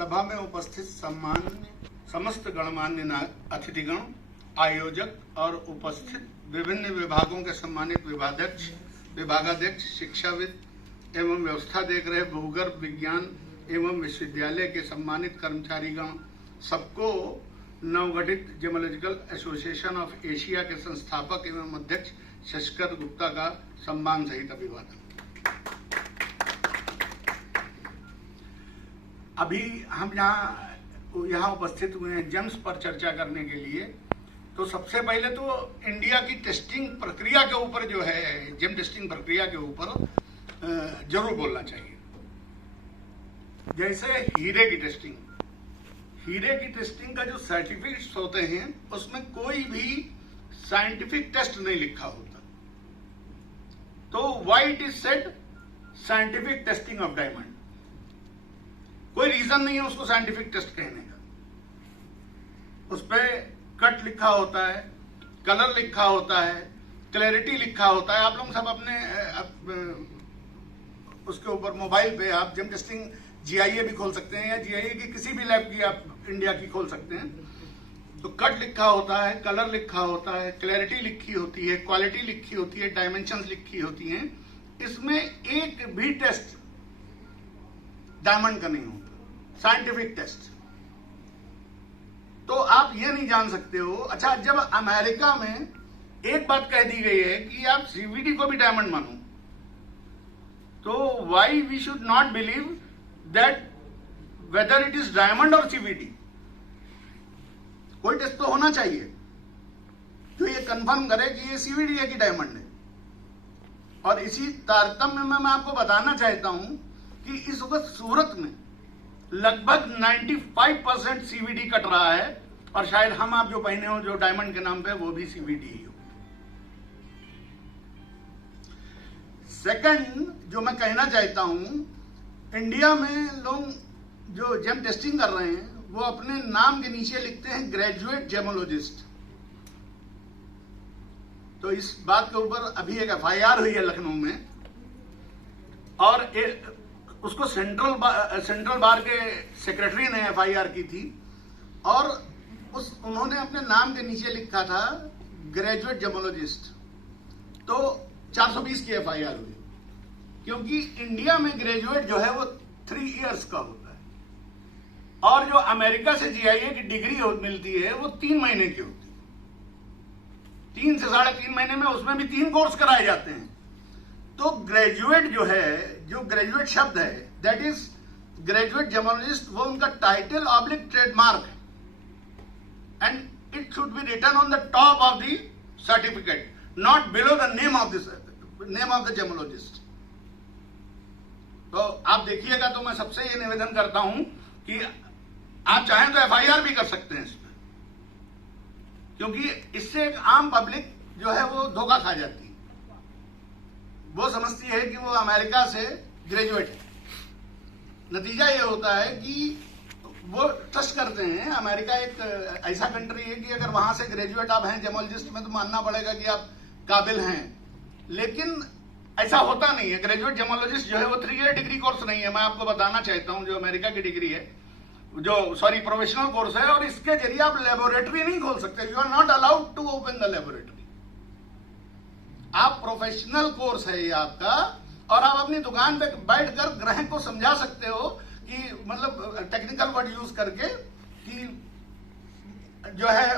सभा में उपस्थित समस्त गणमान्य अतिथिगण, आयोजक और उपस्थित विभिन्न विभागों के सम्मानित विभागाध्यक्ष, शिक्षाविद एवं व्यवस्था देख रहे भूगर्भ विज्ञान एवं विश्वविद्यालय के सम्मानित कर्मचारीगण, सबको नवगठित जियोलॉजिकल एसोसिएशन ऑफ एशिया के संस्थापक एवं अध्यक्ष शशिकर गुप्ता का सम्मान सहित अभिवादन। अभी हम यहाँ उपस्थित हुए हैं जेम्स पर चर्चा करने के लिए। तो सबसे पहले तो इंडिया की टेस्टिंग प्रक्रिया के ऊपर जो है, जेम टेस्टिंग प्रक्रिया के ऊपर जरूर बोलना चाहिए। जैसे हीरे की टेस्टिंग का जो सर्टिफिकेट्स होते हैं उसमें कोई भी साइंटिफिक टेस्ट नहीं लिखा होता। तो why it is said scientific testing of diamond, कोई रीजन नहीं है उसको साइंटिफिक टेस्ट कहने का। उस पर कट लिखा होता है, कलर लिखा होता है, क्लैरिटी लिखा होता है। आप लोग सब अपने उसके ऊपर मोबाइल पे आप जेम टेस्टिंग जीआईए भी खोल सकते हैं या जीआईए की किसी भी लैब की आप इंडिया की खोल सकते हैं। तो कट लिखा होता है, कलर लिखा होता है, क्लैरिटी लिखी होती है, क्वालिटी लिखी होती है, डायमेंशंस लिखी होती हैं। इसमें एक भी टेस्ट डायमंड का नहीं होता, साइंटिफिक टेस्ट। तो आप ये नहीं जान सकते हो। अच्छा, जब अमेरिका में एक बात कह दी गई है कि आप सीवीडी को भी डायमंड मानो, तो why we should not believe that whether it is diamond और सीवीडी। कोई टेस्ट तो होना चाहिए जो ये कंफर्म करे कि ये सीवीडी है कि डायमंड है। और इसी तारतम्य में मैं आपको बताना चाहता हूं कि इस वक्त सूरत में लगभग 95% सीवीडी कट रहा है, और शायद हम आप जो पहने हो जो डायमंड के नाम पे वो भी सीवीडी ही हो। सेकंड जो मैं कहना चाहता हूं, इंडिया में लोग जो जेम टेस्टिंग कर रहे हैं वो अपने नाम के नीचे लिखते हैं ग्रेजुएट जेमोलॉजिस्ट। तो इस बात के ऊपर अभी एक एफआईआर हुई है लखनऊ में, और उसको सेंट्रल बार के सेक्रेटरी ने एफआईआर की थी, और उन्होंने अपने नाम के नीचे लिखा था ग्रेजुएट जेमोलॉजिस्ट। तो 420 की एफआईआर हुई, क्योंकि इंडिया में ग्रेजुएट जो है वो 3 इयर्स का होता है, और जो अमेरिका से जीआईए की डिग्री मिलती है वो 3 महीने की होती है। 3 से 3.5 महीने में उसमें भी 3 कोर्स कराए जाते हैं। तो ग्रेजुएट जो है, जो ग्रेजुएट शब्द है, दैट इज ग्रेजुएट जेमोलॉजिस्ट, वो उनका टाइटल ऑब्लिक ट्रेडमार्क है, and it should be written on the top of the certificate, not below the name of the gemologist. तो आप देखिएगा, तो मैं सबसे ये निवेदन करता हूं कि आप चाहें तो एफआईआर भी कर सकते हैं इसमें, क्योंकि इससे एक आम पब्लिक जो है वो धोखा खा जाती है। वो समझती है कि वो अमेरिका से ग्रेजुएट है। नतीजा ये होता है कि वो ट्रस्ट करते हैं। अमेरिका एक ऐसा कंट्री है कि अगर वहां से ग्रेजुएट आप हैं जेमोलॉजिस्ट में, तो मानना पड़ेगा कि आप काबिल हैं। लेकिन ऐसा होता नहीं है। ग्रेजुएट जेमोलॉजिस्ट जो है वो 3 ईयर डिग्री कोर्स नहीं है। मैं आपको बताना चाहता हूं, जो अमेरिका की डिग्री है, प्रोफेशनल कोर्स है, और इसके जरिए आप लेबोरेटरी नहीं खोल सकते। You are not allowed to open the laboratory. आप प्रोफेशनल कोर्स है ये आपका, और आप अपनी दुकान पे बैठकर ग्राहक को समझा सकते हो कि मतलब टेक्निकल वर्ड यूज करके कि जो है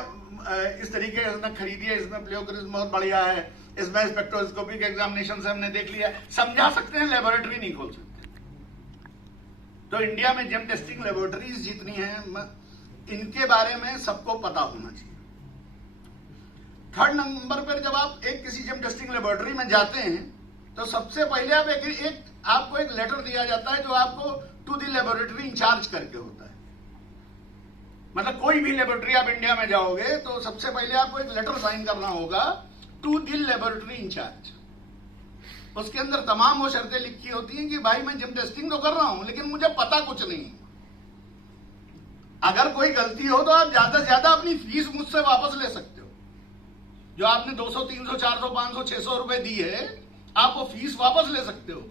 इस तरीके से खरीदिए, इसमें प्लेगरिज्म बहुत बढ़िया है, इसमें स्पेक्ट्रोस्कोपिक एग्जामिनेशन से हमने देख लिया, समझा सकते हैं, लेबोरेटरी नहीं खोल सकते। तो इंडिया में जेम टेस्टिंग लेबोरेटरीज जितनी हैं, इनके बारे में सबको पता होना चाहिए। 3rd नंबर पर जब आप किसी जेम टेस्टिंग लेबोरेटरी में जाते हैं, तो सबसे पहले आप आपको एक लेटर दिया जाता है जो आपको टू द लेबोरेटरी इंचार्ज करके होता है। मतलब कोई भी लेबोरेटरी आप इंडिया में जाओगे तो सबसे पहले आपको एक लेटर साइन करना होगा, टू द लेबोरेटरी इंचार्ज। उसके अंदर तमाम वो शर्तें लिखी होती हैं कि भाई मैं जेम टेस्टिंग तो कर रहा हूं, लेकिन मुझे पता कुछ नहीं। अगर कोई गलती हो तो आप ज्यादा से ज्यादा अपनी फीस मुझसे वापस ले सकते हो। जो आपने 200, 300, 400, 500, 600 रुपए दी है, आप वो फीस वापस ले सकते हो,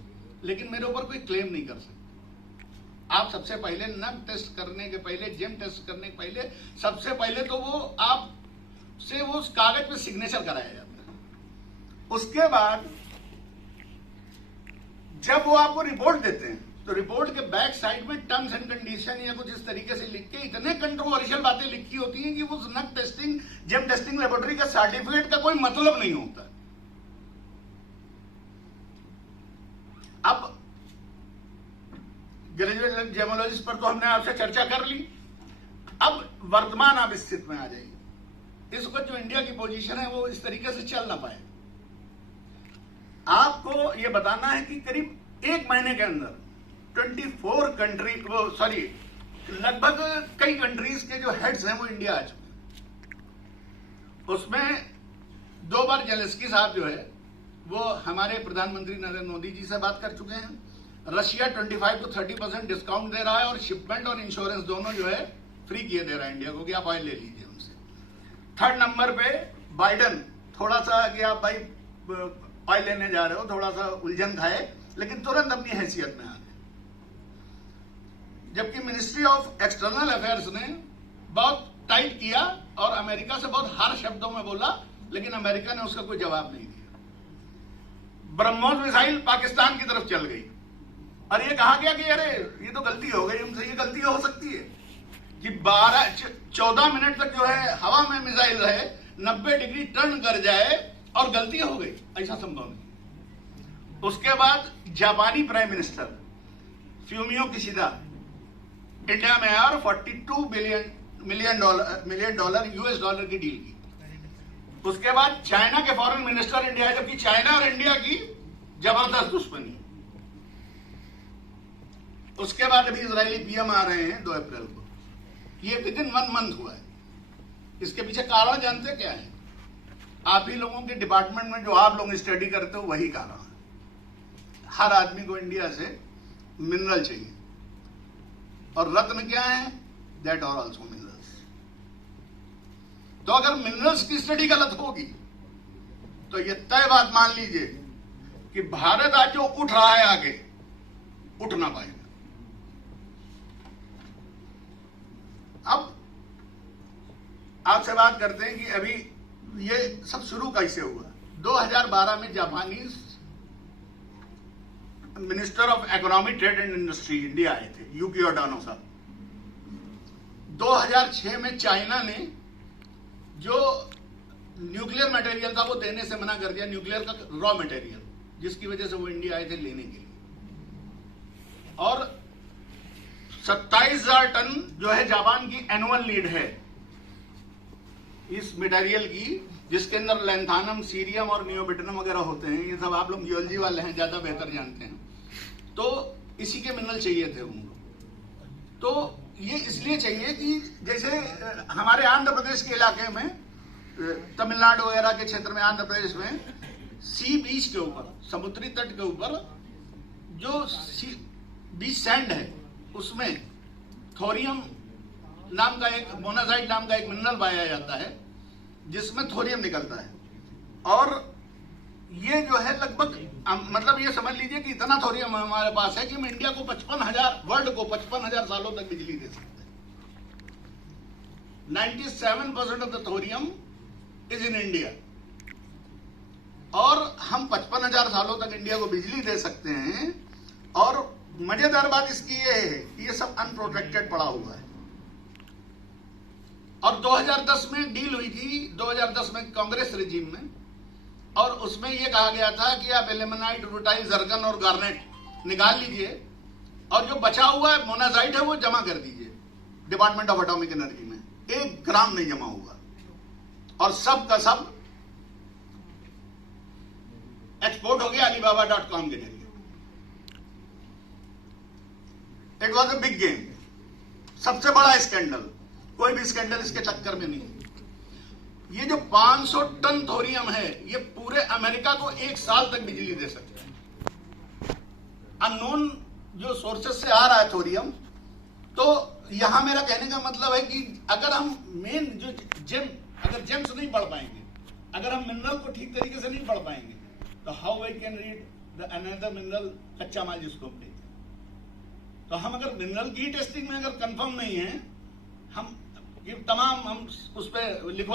लेकिन मेरे ऊपर कोई क्लेम नहीं कर सकते। आप सबसे पहले नग टेस्ट करने के पहले, जेम टेस्ट करने के पहले, सबसे पहले तो वो आप से वो उस कागज पे सिग्नेचर कराया जाता है। उसके बाद जब वो आपको रिपोर्ट देते हैं तो रिपोर्ट के बैक साइड में टर्म्स एंड कंडीशन या कुछ इस तरीके से लिख के इतने कंट्रोवर्शियल बातें लिखी होती हैं कि उस नग टेस्टिंग, जेम टेस्टिंग लेबोरेटरी का सर्टिफिकेट का कोई मतलब नहीं होता। अब ग्रेजुएट जेमोलॉजिस्ट पर तो हमने आपसे चर्चा कर ली। अब वर्तमान आप स्थिति में आ जाइए। इस वक्त जो इंडिया की पोजीशन है वो इस तरीके से चल ना पाए। आपको ये बताना है कि करीब एक महीने के अंदर 24 कंट्री, वो सॉरी लगभग कई कंट्रीज के जो हेड्स हैं वो इंडिया आ चुके हैं। उसमें 2 बार जेलेंस्की साहब जो है वो हमारे प्रधानमंत्री नरेंद्र मोदी जी से बात कर चुके हैं। रशिया 25 to 30% डिस्काउंट दे रहा है और शिपमेंट और इंश्योरेंस दोनों जो है फ्री किए दे रहा है इंडिया को कि आप ऑयल ले लीजिए हमसे। 3rd नंबर पे बाइडन, थोड़ा सा कि आप भाई ऑयल लेने जा रहे हो, थोड़ा सा उलझन खाए, लेकिन तुरंत अपनी हैसियत में आ गए। जबकि मिनिस्ट्री ऑफ एक्सटर्नल अफेयर्स ने बहुत टाइट किया और अमेरिका से बहुत हार्श शब्दों में बोला, लेकिन अमेरिका ने उसका कोई जवाब नहीं दिया। ब्रह्मोस मिसाइल पाकिस्तान की तरफ चल गई और ये कहा गया कि अरे ये तो गलती हो गई हमसे। ये गलती हो सकती है कि 14 मिनट तक जो है हवा में मिसाइल रहे, 90 डिग्री टर्न कर जाए और गलती हो गई, ऐसा संभव नहीं। उसके बाद जापानी prime minister Fumio Kishida India में आया और 42 मिलियन डॉलर यूएस डॉलर की डील की। उसके बाद चाइना के फॉरेन मिनिस्टर इंडिया, जबकि चाइना और इंडिया की जबरदस्त दुश्मनी। उसके बाद अभी इजरायली पीएम आ रहे हैं 2 अप्रैल को। ये विदिन 1 मंथ हुआ है। इसके पीछे कारण जानते क्या है? आप ही लोगों के डिपार्टमेंट में जो आप लोग स्टडी करते हो वही कारण है। हर आदमी को इंडिया से मिनरल चाहिए और रत्न क्या है? That are also minerals. तो अगर मिनरल्स की स्टडी गलत होगी तो ये तय बात मान लीजिए कि भारत आज जो उठ रहा है आगे उठ ना पाएगा। अब आपसे बात करते हैं कि अभी ये सब शुरू कैसे हुआ। 2012 में Japanese minister of economy, trade and industry India आए थे, यूकी ओडानो साहब। 2006 में चाइना ने जो न्यूक्लियर मटेरियल था वो देने से मना कर दिया, न्यूक्लियर का रॉ मटेरियल, जिसकी वजह से वो इंडिया आए थे लेने के लिए। और 27,000 टन जो है जापान की एनुअल नीड है इस मटेरियल की, जिसके अंदर लैंथानम, सीरियम और नियोबिटनम वगैरह होते हैं। ये सब आप लोग जियोलॉजी वाले हैं, ज्यादा बेहतर जानते हैं। तो इसी के मिनरल चाहिए थे उनको। तो ये इसलिए चाहिए कि जैसे हमारे आंध्र प्रदेश के इलाके में, तमिलनाडु वगैरह के क्षेत्र में, आंध्र प्रदेश में सी बीच के ऊपर, समुद्री तट के ऊपर जो बीच सैंड है उसमें थोरियम नाम का एक, मोनाजाइट नाम का एक मिनरल पाया जाता है जिसमें थोरियम निकलता है। और ये जो है लगभग, मतलब ये समझ लीजिए कि इतना थोरियम हमारे पास है कि हम इंडिया को 55,000, वर्ल्ड को 55,000 सालों तक बिजली दे सकते हैं। 97% of the thorium is in India. और हम 55,000 सालों तक इंडिया को बिजली दे सकते हैं। और मजेदार बात इसकी ये है कि ये सब अनप्रोटेक्टेड पड़ा हुआ है। और 2010 में डील हुई थी, 2010 में कांग्रेस रिजीम में, और उसमें ये कहा गया था कि आप एलिमेनाइट, रूटाइल, जर्गन और गार्नेट निकाल लीजिए और जो बचा हुआ है मोनाजाइट है वो जमा कर दीजिए डिपार्टमेंट ऑफ एटॉमिक एनर्जी में। 1 ग्राम नहीं जमा हुआ और सब का सब एक्सपोर्ट हो गया alibaba.com के जरिए। It was a big game, सबसे बड़ा स्कैंडल। कोई भी स्कैंडल इसके टक्कर में नहीं। ये जो 500 टन थोरियम है ये पूरे अमेरिका को 1 साल तक बिजली दे सकता है। अननोन जो सोर्सेस से आ रहा है थोरियम। तो यहां मेरा कहने का मतलब है कि अगर हम मेन जो अगर जेम्स नहीं पढ़ पाएंगे, अगर हम मिनरल को ठीक तरीके से नहीं पढ़ पाएंगे, तो how we can read the another mineral, कच्चा माल जिसको हम लेते हैं। तो हम अगर मिनरल की टेस्टिंग में अगर कंफर्म नहीं है, हम ये तमाम हम उस पर लिखो